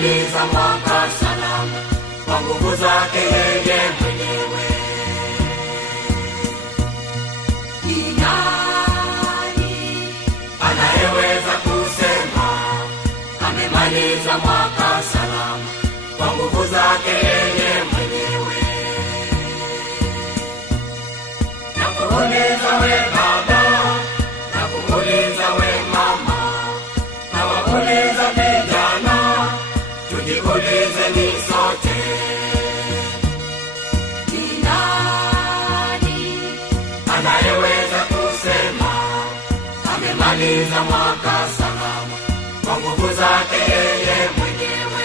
amemaliza mwaka salama kwa nguvu zake yeye mwenyewe. Ni nani anayeweza kusema amemaliza mwaka salama kwa nguvu zake yeye mwenyewe? Nakuuliza we baba, nakuuliza we mama, nawauliza vijana, tujiulizeni sote. Ni nani anayeweza kusema amemaliza mwaka salama kwa nguvu zake yeye mwenyewe?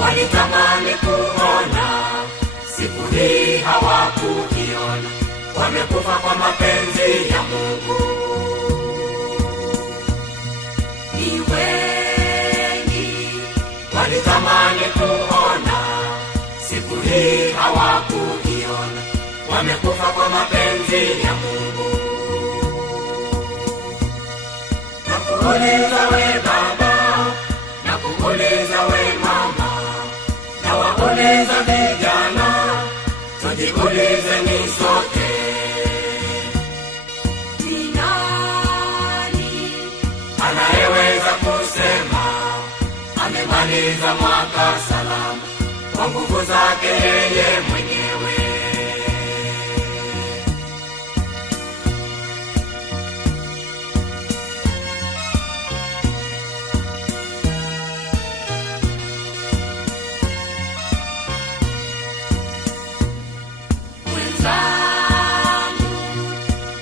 Walitamani kuona siku hii hawakuiona, wamekufa kwa mapenzi ya Mungu. Ni wengi walitamani kuona siku hii hawakuiona, wamekufa kwa mapenzi ya Mungu. Nakuuliza we baba, nakuuliza we mama, nawauliza vijana, tujiulizeni sote. Ni nani anayeweza kusema amemaliza mwaka salama kwa nguvu zake yeye mwenyewe?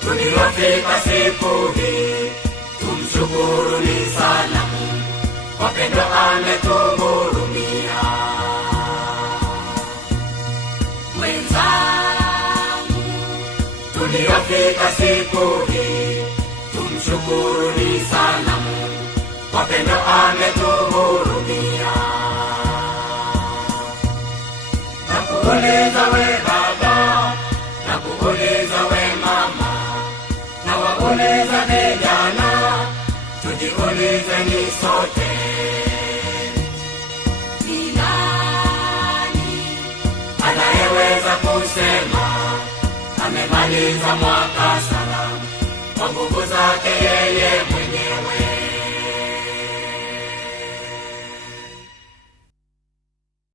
Tuliofika siku hii tumshukuru ni sana Mungu kwa pendo ametuhurumia. Wenzangu, tuliofika siku hii tumshukuru ni sana Mungu kwa pendo ametuhurumia. Nakuuliza we baba, nakuuliza we mama, nawauliza vijana, tujiulizeni sote. Ni nani anayeweza kusema amemaliza mwaka salama kwa nguvu zake yeye